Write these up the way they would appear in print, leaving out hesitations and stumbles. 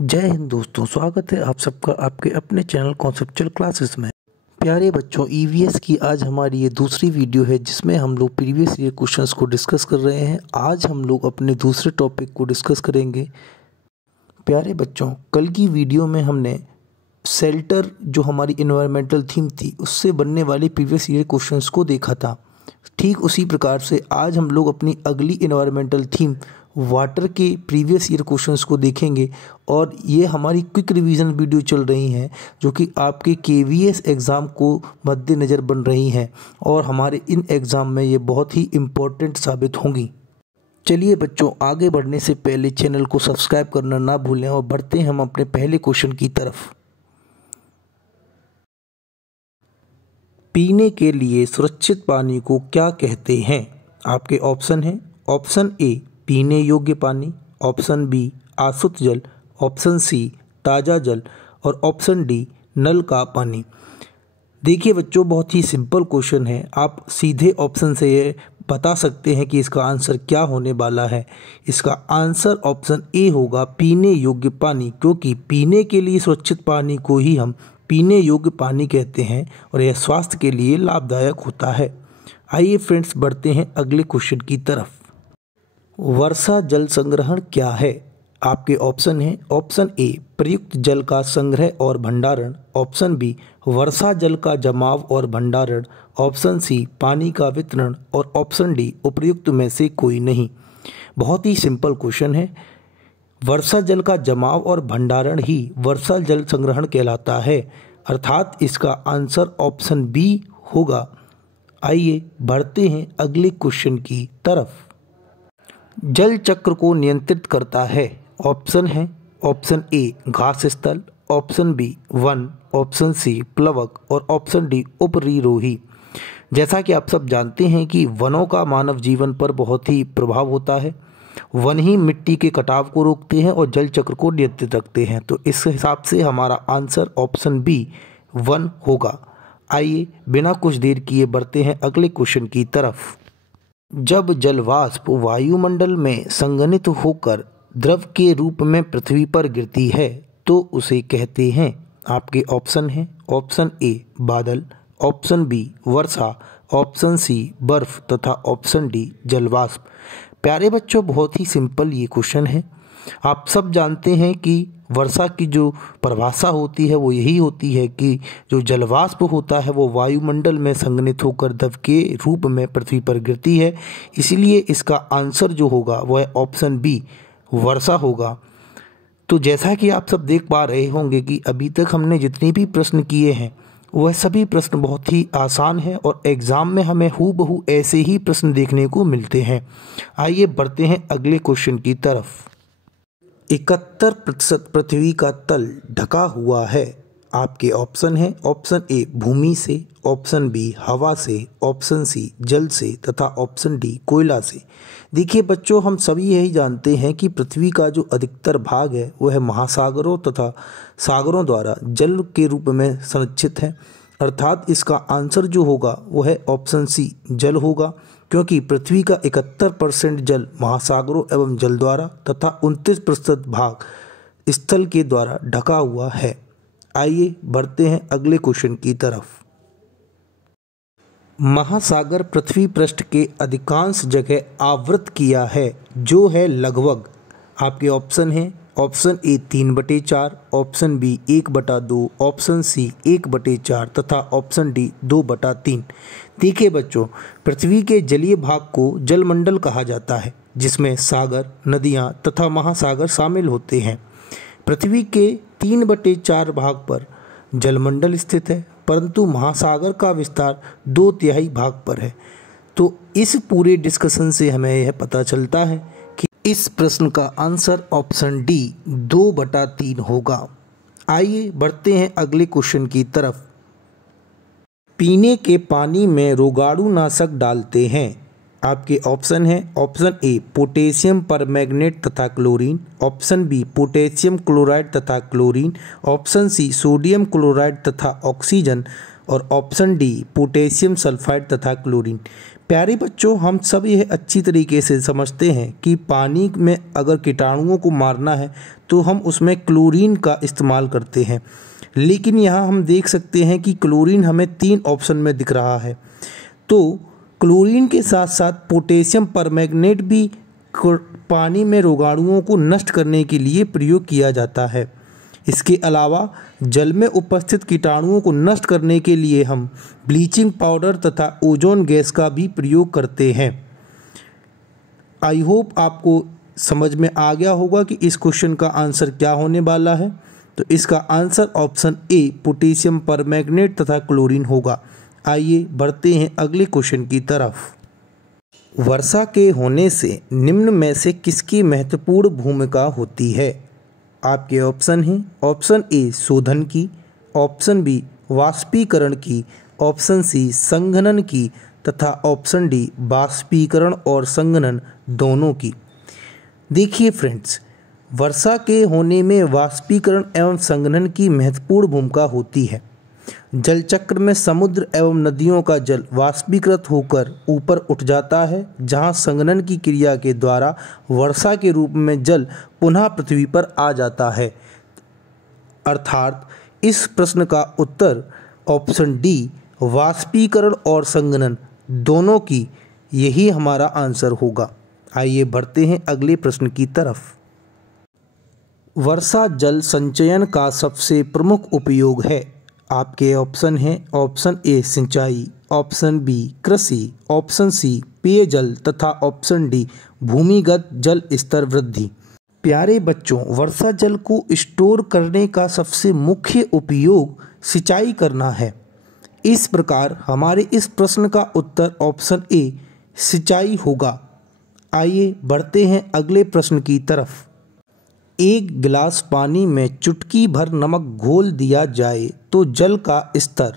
जय हिंद दोस्तों, स्वागत है आप सबका आपके अपने चैनल कॉन्सेप्चुअल क्लासेस में। प्यारे बच्चों, ईवीएस की आज हमारी ये दूसरी वीडियो है जिसमें हम लोग प्रीवियस ईयर क्वेश्चंस को डिस्कस कर रहे हैं। आज हम लोग अपने दूसरे टॉपिक को डिस्कस करेंगे। प्यारे बच्चों, कल की वीडियो में हमने शेल्टर जो हमारी इन्वायरमेंटल थीम थी उससे बनने वाले प्रीवियस ईयर क्वेश्चंस को देखा था। ठीक उसी प्रकार से आज हम लोग अपनी अगली इन्वायरमेंटल थीम वाटर के प्रीवियस ईयर क्वेश्चंस को देखेंगे और ये हमारी क्विक रिवीजन वीडियो चल रही हैं जो कि आपके केवीएस एग्ज़ाम को मद्देनज़र बन रही हैं और हमारे इन एग्ज़ाम में ये बहुत ही इम्पोर्टेंट साबित होंगी। चलिए बच्चों, आगे बढ़ने से पहले चैनल को सब्सक्राइब करना ना भूलें और बढ़ते हैं हम अपने पहले क्वेश्चन की तरफ। पीने के लिए सुरक्षित पानी को क्या कहते हैं? आपके ऑप्शन हैं। ऑप्शन ए पीने योग्य पानी, ऑप्शन बी आशुद्ध जल, ऑप्शन सी ताज़ा जल और ऑप्शन डी नल का पानी। देखिए बच्चों, बहुत ही सिंपल क्वेश्चन है। आप सीधे ऑप्शन से ये बता सकते हैं कि इसका आंसर क्या होने वाला है। इसका आंसर ऑप्शन ए होगा, पीने योग्य पानी, क्योंकि पीने के लिए सुरक्षित पानी को ही हम पीने योग्य पानी कहते हैं और यह स्वास्थ्य के लिए लाभदायक होता है। आइए फ्रेंड्स, बढ़ते हैं अगले क्वेश्चन की तरफ। वर्षा जल संग्रहण क्या है? आपके ऑप्शन हैं। ऑप्शन ए प्रयुक्त जल का संग्रह और भंडारण, ऑप्शन बी वर्षा जल का जमाव और भंडारण, ऑप्शन सी पानी का वितरण और ऑप्शन डी उपर्युक्त में से कोई नहीं। बहुत ही सिंपल क्वेश्चन है। वर्षा जल का जमाव और भंडारण ही वर्षा जल संग्रहण कहलाता है, अर्थात इसका आंसर ऑप्शन बी होगा। आइए बढ़ते हैं अगले क्वेश्चन की तरफ। जल चक्र को नियंत्रित करता है। ऑप्शन है। ऑप्शन ए घास स्थल, ऑप्शन बी वन, ऑप्शन सी प्लवक और ऑप्शन डी उपरिरोही। जैसा कि आप सब जानते हैं कि वनों का मानव जीवन पर बहुत ही प्रभाव होता है। वन ही मिट्टी के कटाव को रोकते हैं और जल चक्र को नियंत्रित रखते हैं, तो इस हिसाब से हमारा आंसर ऑप्शन बी वन होगा। आइए बिना कुछ देर किए बढ़ते हैं अगले क्वेश्चन की तरफ। जब जलवाष्प वायुमंडल में संघनित होकर द्रव के रूप में पृथ्वी पर गिरती है तो उसे कहते हैं। आपके ऑप्शन हैं। ऑप्शन ए बादल, ऑप्शन बी वर्षा, ऑप्शन सी बर्फ तथा ऑप्शन डी जलवाष्प। प्यारे बच्चों, बहुत ही सिंपल ये क्वेश्चन है। आप सब जानते हैं कि वर्षा की जो परिभाषा होती है वो यही होती है कि जो जलवाष्प होता है वो वायुमंडल में संघनित होकर द्रव के रूप में पृथ्वी पर गिरती है, इसलिए इसका आंसर जो होगा वह ऑप्शन बी वर्षा होगा। तो जैसा कि आप सब देख पा रहे होंगे कि अभी तक हमने जितने भी प्रश्न किए हैं वह सभी प्रश्न बहुत ही आसान हैं और एग्ज़ाम में हमें हूबहू ऐसे ही प्रश्न देखने को मिलते हैं। आइए बढ़ते हैं अगले क्वेश्चन की तरफ। 71% पृथ्वी का तल ढका हुआ है। आपके ऑप्शन हैं। ऑप्शन ए भूमि से, ऑप्शन बी हवा से, ऑप्शन सी जल से तथा ऑप्शन डी कोयला से। देखिए बच्चों, हम सभी यही जानते हैं कि पृथ्वी का जो अधिकतर भाग है वह महासागरों तथा सागरों द्वारा जल के रूप में संरक्षित है, अर्थात इसका आंसर जो होगा वह है ऑप्शन सी जल होगा, क्योंकि पृथ्वी का 71% जल महासागरों एवं जल द्वारा तथा 29% भाग स्थल के द्वारा ढका हुआ है। आइए बढ़ते हैं अगले क्वेश्चन की तरफ। महासागर पृथ्वी पृष्ठ के अधिकांश जगह आवृत किया है, जो है लगभग। आपके ऑप्शन हैं। Option A 3/4, option B 1/2, option C 1/4 तथा ऑप्शन डी 2/3। देखिए बच्चों, पृथ्वी के जलीय भाग को जलमंडल कहा जाता है, जिसमें सागर, नदियाँ तथा महासागर शामिल होते हैं। पृथ्वी के 3/4 भाग पर जलमंडल स्थित है, परंतु महासागर का विस्तार 2/3 भाग पर है। तो इस पूरे डिस्कशन से हमें यह पता चलता है कि इस प्रश्न का आंसर ऑप्शन डी 2/3 होगा। आइए बढ़ते हैं अगले क्वेश्चन की तरफ। पीने के पानी में रोगाणुनाशक डालते हैं। आपके ऑप्शन हैं। ऑप्शन ए पोटेशियम परमैंगनेट तथा chlorine, option B potassium chloride तथा chlorine, option C sodium chloride तथा ऑक्सीजन और ऑप्शन डी पोटेशियम सल्फाइड तथा क्लोरीन। प्यारे बच्चों, हम सब यह अच्छी तरीके से समझते हैं कि पानी में अगर कीटाणुओं को मारना है तो हम उसमें क्लोरीन का इस्तेमाल करते हैं, लेकिन यहाँ हम देख सकते हैं कि क्लोरीन हमें 3 ऑप्शन में दिख रहा है। तो क्लोरीन के साथ साथ पोटेशियम परमैंगनेट भी पानी में रोगाणुओं को नष्ट करने के लिए प्रयोग किया जाता है। इसके अलावा जल में उपस्थित कीटाणुओं को नष्ट करने के लिए हम ब्लीचिंग पाउडर तथा ओजोन गैस का भी प्रयोग करते हैं। आई होप आपको समझ में आ गया होगा कि इस क्वेश्चन का आंसर क्या होने वाला है। तो इसका answer option A potassium permanganate तथा क्लोरीन होगा। आइए बढ़ते हैं अगले क्वेश्चन की तरफ। वर्षा के होने से निम्न में से किसकी महत्वपूर्ण भूमिका होती है? आपके ऑप्शन हैं ऑप्शन ए शोधन की, ऑप्शन बी वाष्पीकरण की, ऑप्शन सी संघनन की तथा ऑप्शन डी वाष्पीकरण और संघनन दोनों की। देखिए फ्रेंड्स, वर्षा के होने में वाष्पीकरण एवं संघनन की महत्वपूर्ण भूमिका होती है। जल चक्र में समुद्र एवं नदियों का जल वाष्पीकृत होकर ऊपर उठ जाता है, जहां संघनन की क्रिया के द्वारा वर्षा के रूप में जल पुनः पृथ्वी पर आ जाता है। अर्थात इस प्रश्न का उत्तर ऑप्शन डी वाष्पीकरण और संघनन दोनों की, यही हमारा आंसर होगा। आइए बढ़ते हैं अगले प्रश्न की तरफ। वर्षा जल संचयन का सबसे प्रमुख उपयोग है। आपके ऑप्शन हैं ऑप्शन ए सिंचाई, ऑप्शन बी कृषि, ऑप्शन सी पेयजल तथा ऑप्शन डी भूमिगत जल स्तर वृद्धि। प्यारे बच्चों, वर्षा जल को स्टोर करने का सबसे मुख्य उपयोग सिंचाई करना है। इस प्रकार हमारे इस प्रश्न का उत्तर ऑप्शन ए सिंचाई होगा। आइए बढ़ते हैं अगले प्रश्न की तरफ। एक गिलास पानी में चुटकी भर नमक घोल दिया जाए तो जल का स्तर,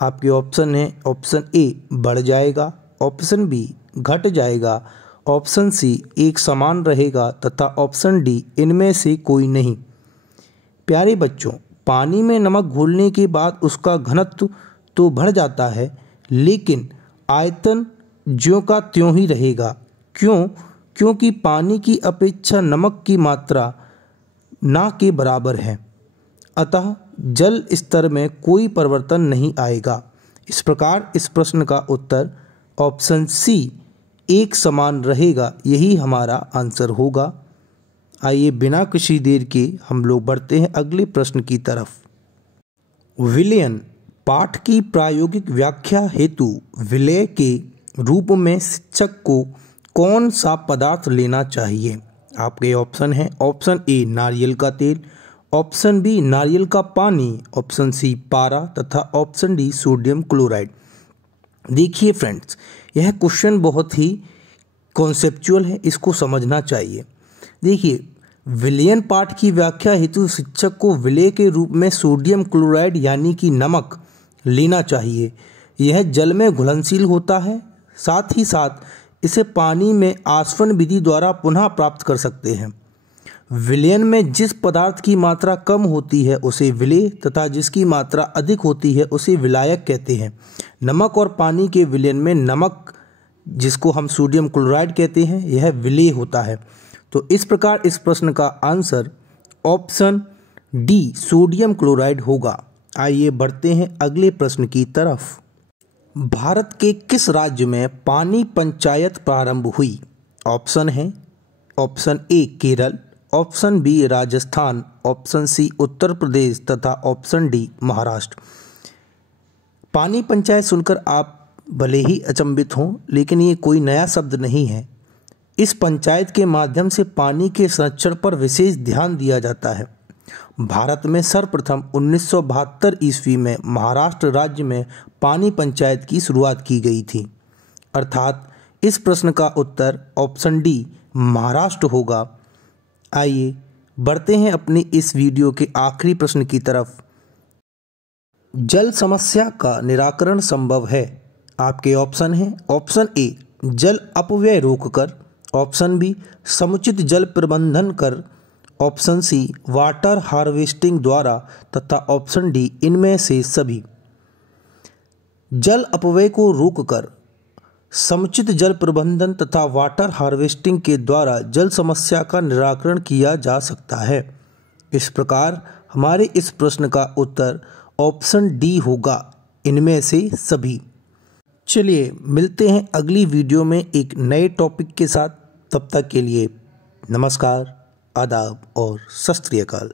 आपके ऑप्शन है ऑप्शन ए बढ़ जाएगा, ऑप्शन बी घट जाएगा, ऑप्शन सी एक समान रहेगा तथा ऑप्शन डी इनमें से कोई नहीं। प्यारे बच्चों, पानी में नमक घोलने के बाद उसका घनत्व तो बढ़ जाता है, लेकिन आयतन ज्यों का त्यों ही रहेगा। क्योंकि पानी की अपेक्षा नमक की मात्रा ना के बराबर है, अतः जल स्तर में कोई परिवर्तन नहीं आएगा। इस प्रकार इस प्रश्न का उत्तर ऑप्शन सी एक समान रहेगा, यही हमारा आंसर होगा। आइए बिना किसी देर के हम लोग बढ़ते हैं अगले प्रश्न की तरफ। विलयन पाठ की प्रायोगिक व्याख्या हेतु विलय के रूप में शिक्षक को कौन सा पदार्थ लेना चाहिए? आपके ऑप्शन है ऑप्शन ए नारियल का तेल, ऑप्शन बी नारियल का पानी, ऑप्शन सी पारा तथा ऑप्शन डी सोडियम क्लोराइड। देखिए फ्रेंड्स, यह क्वेश्चन बहुत ही कॉन्सेप्चुअल है, इसको समझना चाहिए। देखिए, विलयन पाठ की व्याख्या हेतु शिक्षक को विलय के रूप में सोडियम क्लोराइड यानी कि नमक लेना चाहिए। यह जल में घुलनशील होता है, साथ ही साथ इसे पानी में आसवन विधि द्वारा पुनः प्राप्त कर सकते हैं। विलयन में जिस पदार्थ की मात्रा कम होती है उसे विलेय तथा जिसकी मात्रा अधिक होती है उसे विलायक कहते हैं। नमक और पानी के विलयन में नमक, जिसको हम सोडियम क्लोराइड कहते हैं, यह विलेय होता है। तो इस प्रकार इस प्रश्न का answer option D sodium chloride होगा। आइए बढ़ते हैं अगले प्रश्न की तरफ। भारत के किस राज्य में पानी पंचायत प्रारंभ हुई? ऑप्शन है option A Kerala, option B Rajasthan, option C Uttar Pradesh तथा ऑप्शन डी महाराष्ट्र। पानी पंचायत सुनकर आप भले ही अचंभित हों, लेकिन ये कोई नया शब्द नहीं है। इस पंचायत के माध्यम से पानी के संरक्षण पर विशेष ध्यान दिया जाता है। भारत में सर्वप्रथम 1972 ईस्वी में महाराष्ट्र राज्य में पानी पंचायत की शुरुआत की गई थी। अर्थात इस प्रश्न का उत्तर ऑप्शन डी महाराष्ट्र होगा। आइए बढ़ते हैं अपनी इस वीडियो के आखिरी प्रश्न की तरफ। जल समस्या का निराकरण संभव है? आपके ऑप्शन हैं ऑप्शन ए जल अपव्यय रोककर, ऑप्शन बी समुचित जल प्रबंधन कर, ऑप्शन सी वाटर हार्वेस्टिंग द्वारा तथा ऑप्शन डी इनमें से सभी। जल अपव्यय को रोककर समुचित जल प्रबंधन तथा वाटर हार्वेस्टिंग के द्वारा जल समस्या का निराकरण किया जा सकता है। इस प्रकार हमारे इस प्रश्न का उत्तर ऑप्शन डी होगा, इनमें से सभी। चलिए मिलते हैं अगली वीडियो में एक नए टॉपिक के साथ। तब तक के लिए नमस्कार, आदाब और सत श्री अकाल।